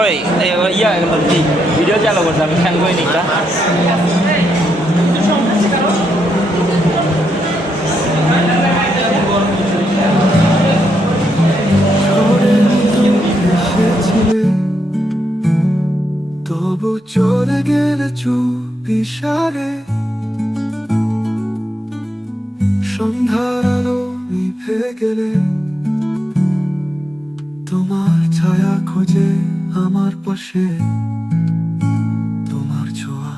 ওই ইয়া ভিডিও চালু করছে আমি ফ্যান করি নিকা তবু চলে গেলে চুপিসারে সন্ধ্যার আলো নিভে গেলে তোমার ছায়া খোঁজে। আমার পাশে তোমার ছোঁয়া।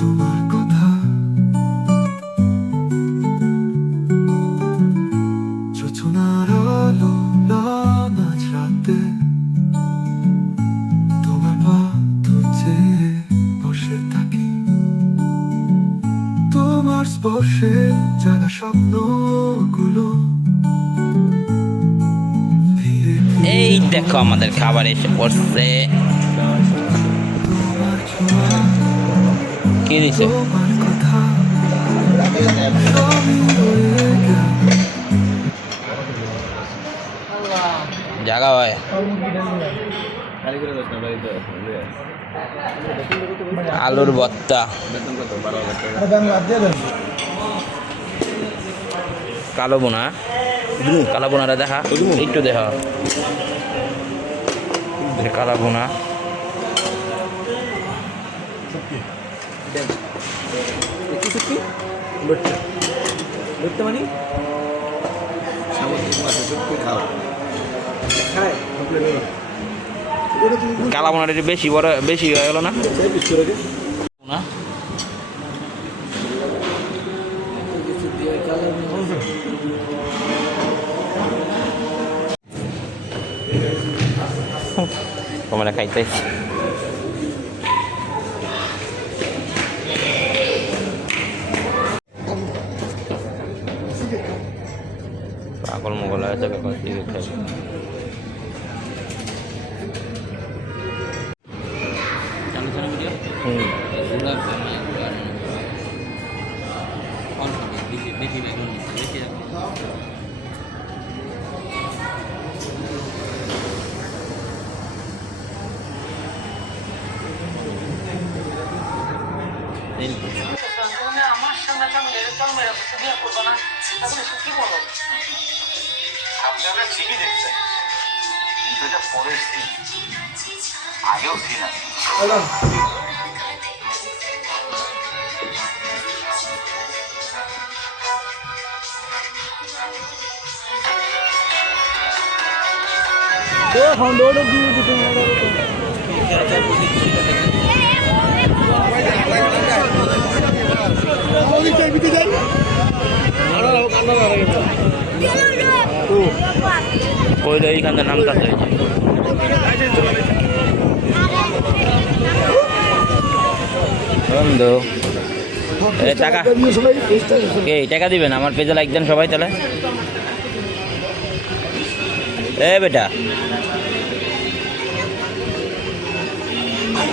তোমার কথা। যোচনার আলো মাঝ রাতে তোমার পা তুলছে বসে থাকি। তোমার স্পর্শে জানা স্বপ্নগুলো এই দেখো আমাদের খাবার এসে পড়ছে। কি দিছে? জাগা হয় আলুর ভর্তা। কালো বোনা। কালো বোনাটা দেখা। একটু দেখা। এটা কালো বোনা মানে? সামুদ্রিক মাছের সত্যি খাও। খায়? কালা বোনাটা একটু বেশি বড় বেশি হয়ে গেল না? না। তোমরা খাইতেছি পাগল মোগল আছে কখন দিকে খাই না তাহলে সে কি বলো? আপনারা ঠিকই দেখছেন। কিন্তু এটা পরের সিন আগেও সিন আছে কইলে এইখানে নামটা চাই বন্ধু। টাকা। এই টাকা দিবেন? আমার পেজে লাইক দেন সবাই তাহলে। এ বেটা।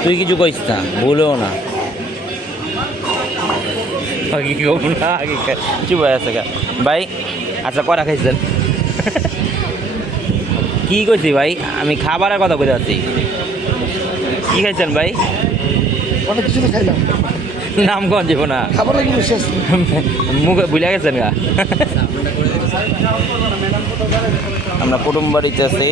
তুই কিছু কইস না ভুলেও না। আগে কেউ না আগে চুপ আছে গা। ভাই আচ্ছা করা খাইছেন? কি কইছি ভাই? আমি খাবারের কথা বলে আছি কি খাইছেন ভাই? অনেক কিছু তো খাইলাম। নাম কোন যাব না? খাবার কিন্তু শেষ মুখে ভুলে গেছেন গা? আমরা কুটুম বাড়িতে আছি।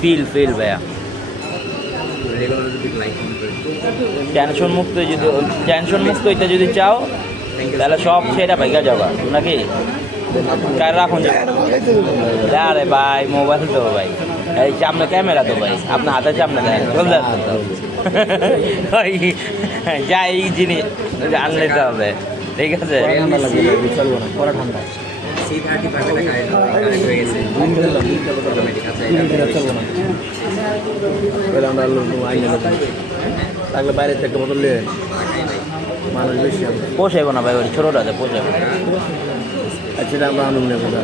ফিল ফিল ভাইয়া টেনশন মুক্ত যদি টেনশন মুক্ত হইতে যদি চাও তাহলে সব সেটা ভাইগা যাবা নাকি? কার রাখুন আরে ভাই মোবাইল তো ভাই। এই সামনে ক্যামেরা তো ভাই আপনার হাতে সামনে দেয় চল ওই যাই জিনিস আনলে তো হবে ঠিক আছে? থাকলে বাইরে থেকে বোতল নিয়ে মানুষ বেশি আমরা না ভাই ওই ছোটোটাতে পোষাইবো। না। আচ্ছা এটা আমরা আনন্দ নেব না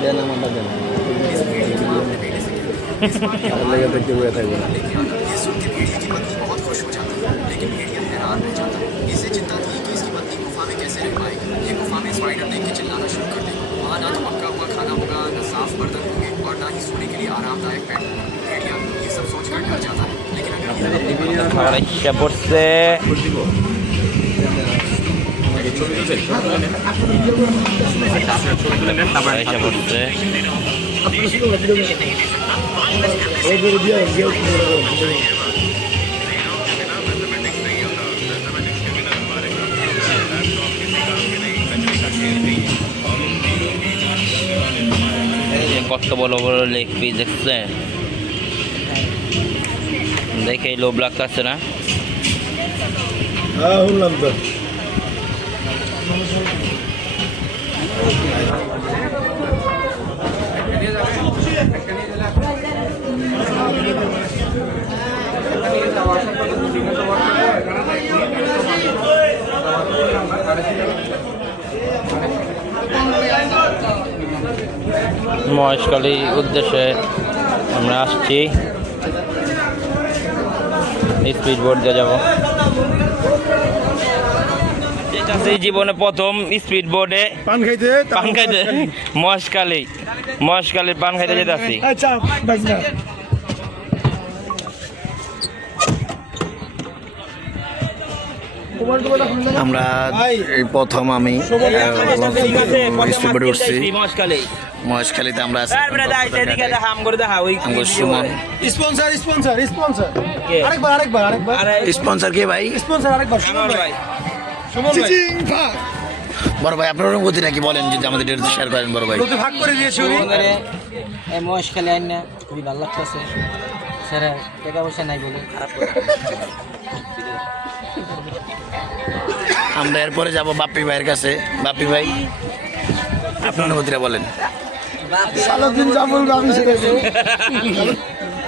দেন আমারটা দেন আর লেগে দেখতে বয়ে থাকব না পড়ছে পড়ছে কত বড় বড় লেগ পিস দেখছে দেখে লোভ লাগতেছে না। হ্যাঁ শুনলাম উদ্দেশ্যে আমরা আসছি। স্পিড বোর্ড দিয়ে যাব। সেই জীবনে প্রথম স্পিড বোর্ডে পান খাইতে পান খাইতে মহাশকালী মহাশকালীর পান খাইতে যেতে আসি আচ্ছা আমরা এই প্রথম আমি উঠছি। মহেশখালীতে আমরা সুমন স্পন্সর স্পন্সর স্পন্সর। কে? আরেকবার আরেকবার আরেকবার। স্পন্সর কে ভাই? স্পন্সর আরেকবার সুমন ভাই। ভাই। সুমন ভাই। বড় ভাই আপনার অনুভূতিটা কি বলেন যদি আমাদের শেয়ার করেন বড় ভাই? ভাগ করে দিয়েছে উনি। এই মহেশ আইন না খুবই ভালো লাগতেছে। স্যার টাকা পয়সা নাই বলে খারাপ আমরা এরপরে যাব বাপ্পি ভাইয়ের কাছে। বাপ্পি ভাই আপনার অনুভূতিটা বলেন। সারাদিন যাব আমি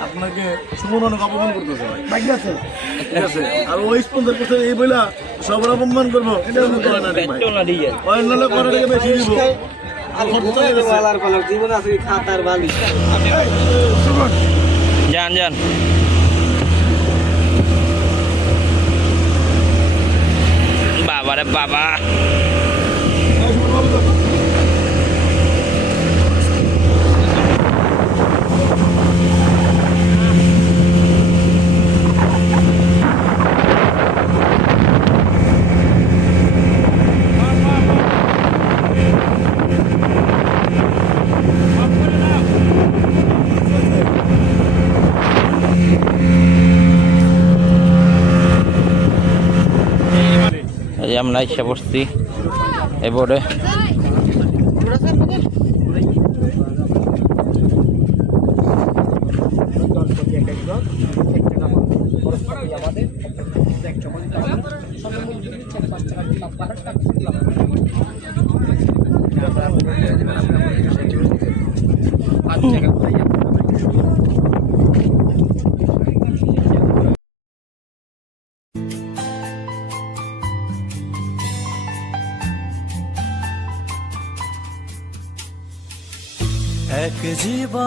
আপনাকে সুমন অনেক অপমান করতেছে ভাই। ঠিক আছে। আর ওই স্পন্সর করতে এই বইলা সবার অপমান করব। এটা কোনো করে না বাবা রে বাবা আমরা এসে পড়ছি এই বোর্ডে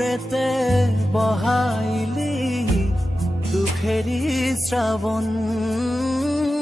মনেতে বহাইলি দুঃখেরই শ্রাবণ।